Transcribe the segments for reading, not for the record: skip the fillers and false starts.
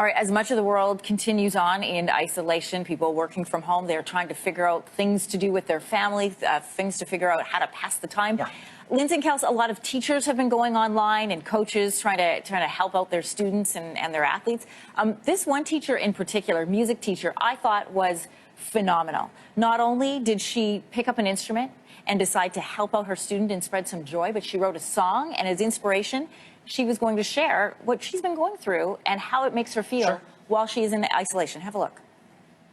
All right, as much of the world continues on in isolation, people working from home, they're trying to figure out things to do with their family, things to figure out how to pass the time. Yeah. Lindsay and Kels, a lot of teachers have been going online and coaches trying to help out their students and their athletes. This one teacher in particular, music teacher, I thought was phenomenal. Not only did she pick up an instrument and decide to help out her student and spread some joy, but she wrote a song, and as inspiration, she was going to share what she's been going through and how it makes her feel while she's in isolation. Have a look.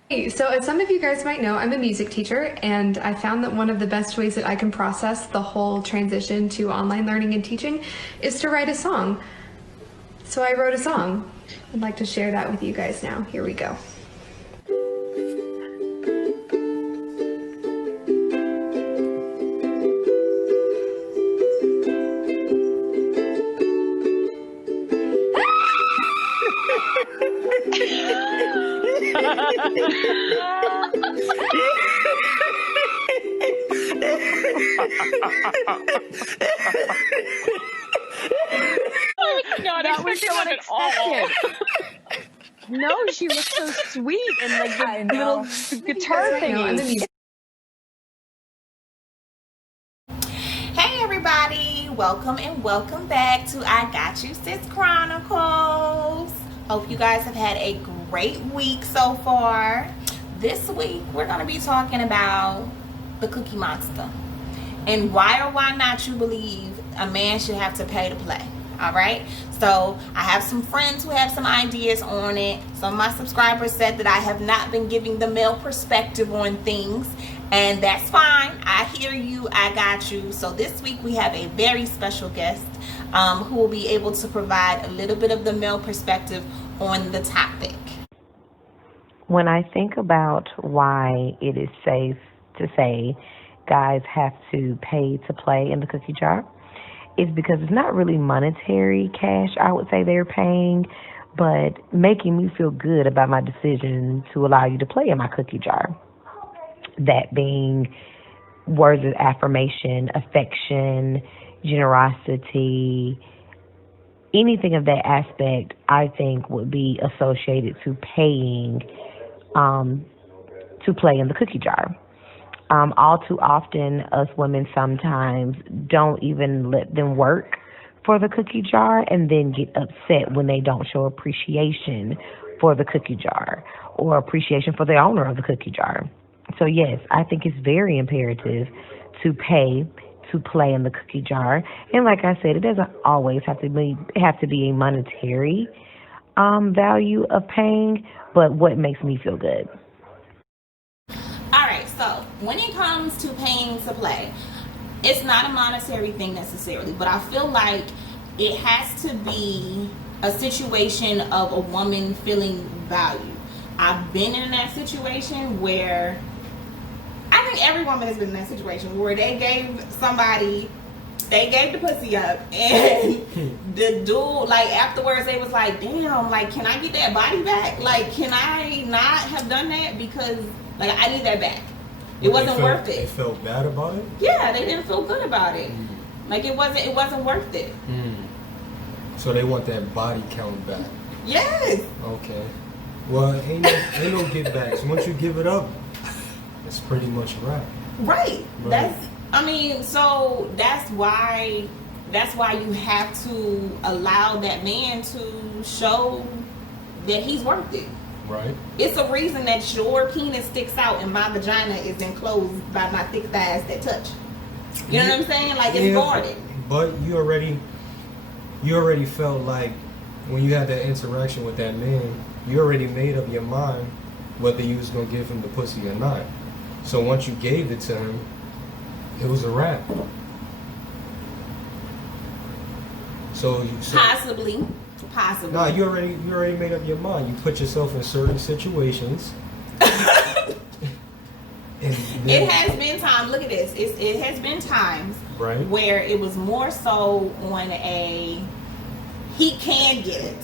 Hey, so as some of you guys might know, I'm a music teacher, and I found that one of the best ways that I can process the whole transition to online learning and teaching is to write a song. So I wrote a song. I'd like to share that with you guys now. Here we go. No, that was so unexpected. No, she was so sweet and like the little guitar thingy. Hey everybody, welcome and welcome back to I Got You Sis Chronicles. Hope you guys have had a great week so far. This week we're going to be talking about the Cookie Monster and why or why not you believe a man should have to pay to play. All right, so I have some friends who have some ideas on it. Some of my subscribers said that I have not been giving the male perspective on things, and that's fine. I hear you, I got you. So this week we have a very special guest who will be able to provide a little bit of the male perspective on the topic. When I think about why it is safe to say guys have to pay to play in the cookie jar, is because it's not really monetary cash, I would say they're paying, but making me feel good about my decision to allow you to play in my cookie jar. That being words of affirmation, affection, generosity, anything of that aspect, I think would be associated to paying to play in the cookie jar. All too often, us women sometimes don't even let them work for the cookie jar and then get upset when they don't show appreciation for the cookie jar or appreciation for the owner of the cookie jar. So yes, I think it's very imperative to pay to play in the cookie jar. And like I said, it doesn't always have to be a monetary value of paying, but what makes me feel good. So when it comes to paying to play, it's not a monetary thing necessarily, but I feel like it has to be a situation of a woman feeling valued. I've been in that situation where I think every woman has been in that situation where they gave the pussy up, and the dude, like, afterwards they was like, damn, like, can I get that body back? Like, can I not have done that? Because, like, I need that back. It wasn't worth it. They felt bad about it? Yeah, they didn't feel good about it. Like, it wasn't worth it. So they want that body count back? Yes. Okay. Well, ain't no give backs. Once you give it up, it's pretty much a wrap. Right. So that's why you have to allow that man to show that he's worth it. Right. It's a reason that your penis sticks out and my vagina is enclosed by my thick thighs that touch. You know what I'm saying? Like, it's guarded. But you already felt like when you had that interaction with that man, you already made up your mind whether you was gonna give him the pussy or not. So once you gave it to him, it was a wrap. So Possibly. Nah, you already made up your mind. You put yourself in certain situations. It has been times. Look at this. It has been times where it was more so on a he can get it,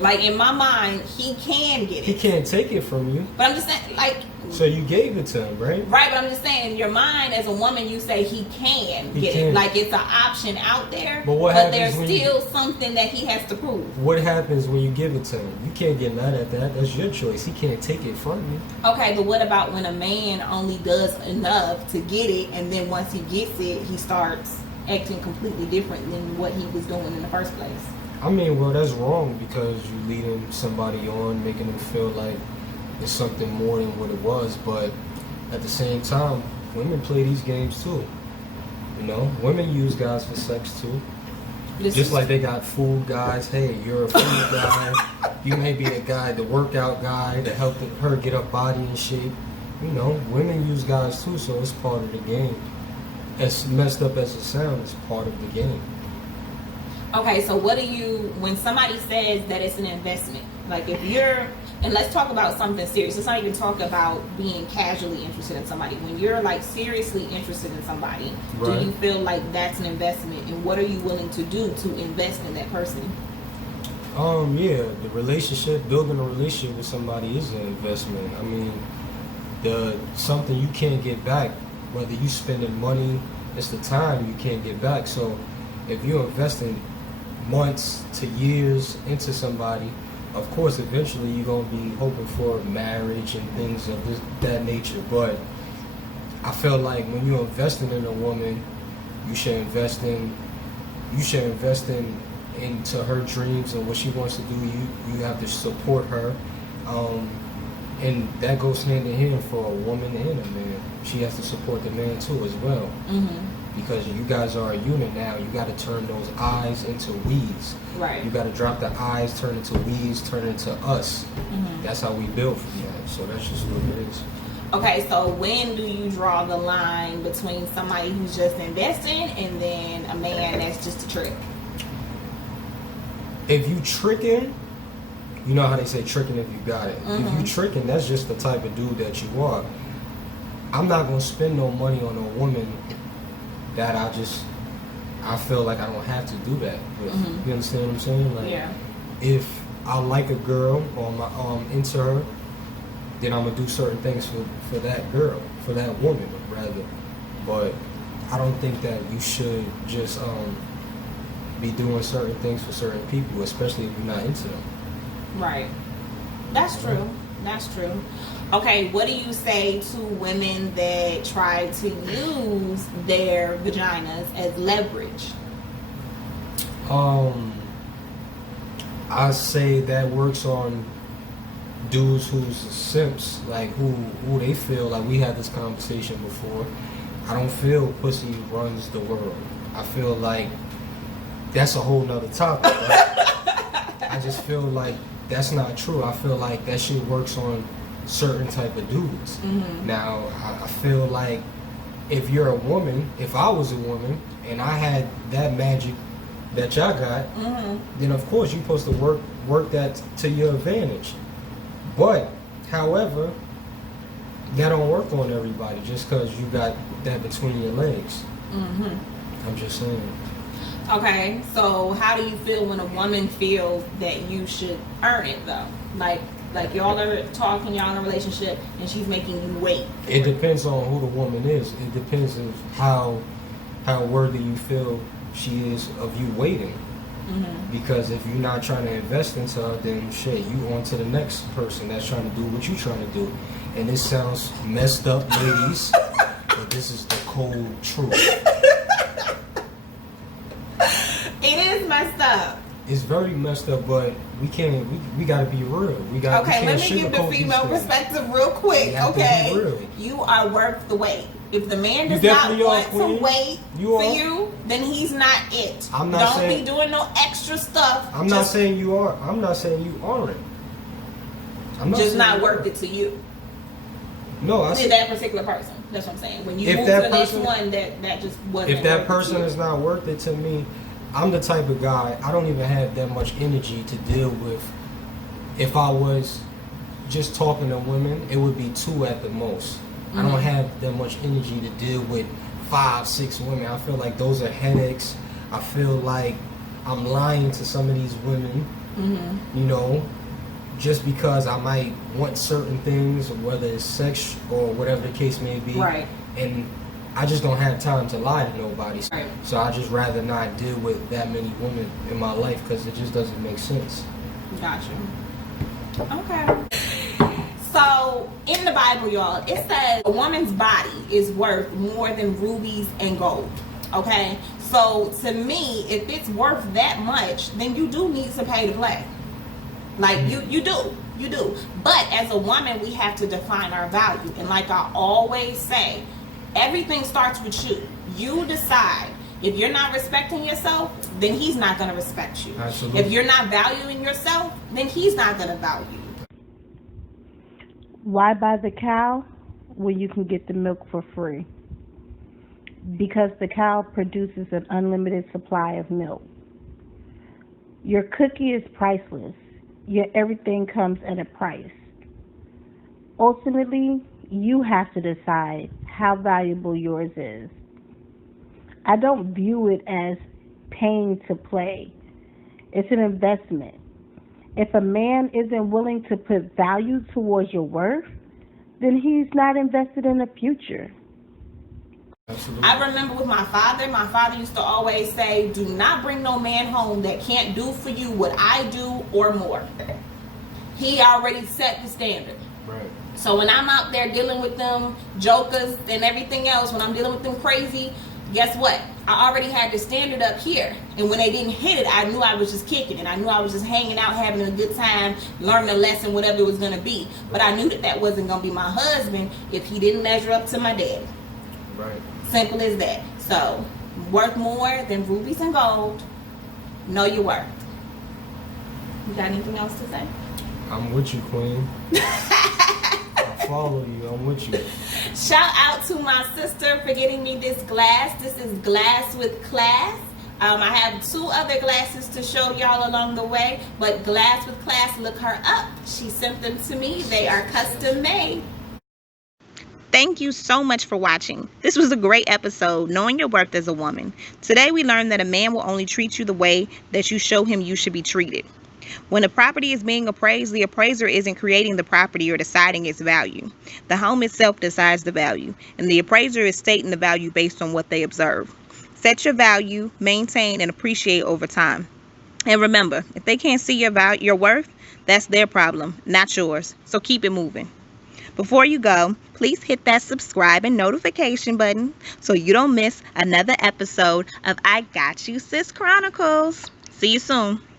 Like, in my mind, he can get it. He can't take it from you. But I'm just saying, like... So you gave it to him, right? Right, but I'm just saying, in your mind, as a woman, you say he can get it. Like, it's an option out there, but there's still something that he has to prove. What happens when you give it to him? You can't get mad at that. That's your choice. He can't take it from you. Okay, but what about when a man only does enough to get it, and then once he gets it, he starts acting completely different than what he was doing in the first place? I mean, well, that's wrong because you're leading somebody on, making them feel like it's something more than what it was. But at the same time, women play these games too. You know, women use guys for sex too. Just like they got food guys. Hey, you're a food guy. You may be a guy, the workout guy, to help her get her body in shape. You know, women use guys too, so it's part of the game. As messed up as it sounds, it's part of the game. Okay, so what do you, when somebody says that it's an investment, like if you're, and let's talk about something serious. Let's not even talk about being casually interested in somebody. When you're like seriously interested in somebody, right, do you feel like that's an investment? And what are you willing to do to invest in that person? Yeah, the relationship, building a relationship with somebody is an investment. I mean, something you can't get back, whether you spending money, it's the time you can't get back. So if you're investing months to years into somebody, of course, eventually you're going to be hoping for marriage and things of that nature. But I feel like when you're investing in a woman, you should invest into her dreams and what she wants to do. You have to support her. And that goes hand in hand for a woman and a man. She has to support the man too as well. Mm-hmm. Because you guys are a unit now. You got to turn those I's into we's. Right. You got to drop the I's, turn into we's, turn into us. Mm-hmm. That's how we build from that. So that's just what it is. Okay, so when do you draw the line between somebody who's just investing and then a man that's just a trick? If you tricking, you know how they say tricking if you got it. Mm-hmm. If you tricking, that's just the type of dude that you are. I'm not going to spend no money on a woman that I feel like I don't have to do that with. Mm-hmm. You understand what I'm saying? Like, yeah. If I like a girl or I'm into her, then I'm going to do certain things for that girl, for that woman, rather. But I don't think that you should just be doing certain things for certain people, especially if you're not into them. Right. That's true. That's true. Okay, what do you say to women that try to use their vaginas as leverage? I say that works on dudes who's simps, like who they feel like we had this conversation before. I don't feel pussy runs the world. I feel like that's a whole nother topic. Right? I just feel like that's not true. I feel like that shit works on certain type of dudes. Mm-hmm. Now, I feel like if you're a woman, if I was a woman and I had that magic that y'all got, mm-hmm, then of course you're supposed to work that to your advantage. But, however, that don't work on everybody just because you got that between your legs. Mm-hmm. I'm just saying. Okay, so how do you feel when a woman feels that you should earn it though? Like y'all are talking, y'all in a relationship, and she's making you wait. It depends on who the woman is. It depends on how worthy you feel she is of you waiting. Mm-hmm. Because if you're not trying to invest into her, then shit, you on to the next person that's trying to do what you're trying to do. And this sounds messed up, ladies, but this is the cold truth. It is messed up. It's very messed up, but we gotta be real. Okay, let me give the female perspective real quick. Okay, you are worth the wait. If the man does not want to wait for you, then he's not it. Don't be doing no extra stuff. I'm not saying you are. I'm not saying you aren't. I'm just not worth it to you. No, I said that particular person. That's what I'm saying. When you move to the next one, that just wasn't. If that person is not worth it to me, I'm the type of guy, I don't even have that much energy to deal with. If I was just talking to women, it would be 2 at the most. Mm-hmm. I don't have that much energy to deal with 5, 6 women. I feel like those are headaches. I feel like I'm lying to some of these women You know, just because I might want certain things, whether it's sex or whatever the case may be. Right. And I just don't have time to lie to nobody. Right. So I just rather not deal with that many women in my life because it just doesn't make sense. Gotcha. Okay. So in the Bible, y'all, it says a woman's body is worth more than rubies and gold. Okay. So to me, if it's worth that much, then you do need to pay to play. Like you do. But as a woman, we have to define our value. And like I always say, everything starts with you. You decide. If you're not respecting yourself, then he's not going to respect you. Absolutely. If you're not valuing yourself, then he's not going to value you. Why buy the cow when you can get the milk for free? Because the cow produces an unlimited supply of milk. Your cookie is priceless, yet everything comes at a price. Ultimately, you have to decide how valuable yours is. I don't view it as paying to play. It's an investment. If a man isn't willing to put value towards your worth, then he's not invested in the future. Absolutely. I remember with my father used to always say, do not bring no man home that can't do for you what I do or more. He already set the standard. Right. So when I'm out there dealing with them jokers and everything else, when I'm dealing with them crazy, guess what? I already had the standard up here. And when they didn't hit it, I knew I was just kicking it. I knew I was just hanging out, having a good time, learning a lesson, whatever it was going to be. But I knew that that wasn't going to be my husband if he didn't measure up to my dad. Right. Simple as that. So, worth more than rubies and gold. Know your worth. You got anything else to say? I'm with you, Queen. I follow you. I'm with you. Shout out to my sister for getting me this glass. This is Glass with Class. I have 2 other glasses to show y'all along the way, but Glass with Class, look her up. She sent them to me. They are custom made. Thank you so much for watching. This was a great episode, knowing your worth as a woman. Today we learned that a man will only treat you the way that you show him you should be treated. When a property is being appraised, the appraiser isn't creating the property or deciding its value. The home itself decides the value, and the appraiser is stating the value based on what they observe. Set your value, maintain, and appreciate over time. And remember, if they can't see your worth, that's their problem, not yours. So keep it moving. Before you go, please hit that subscribe and notification button so you don't miss another episode of I Got You Sis Chronicles. See you soon.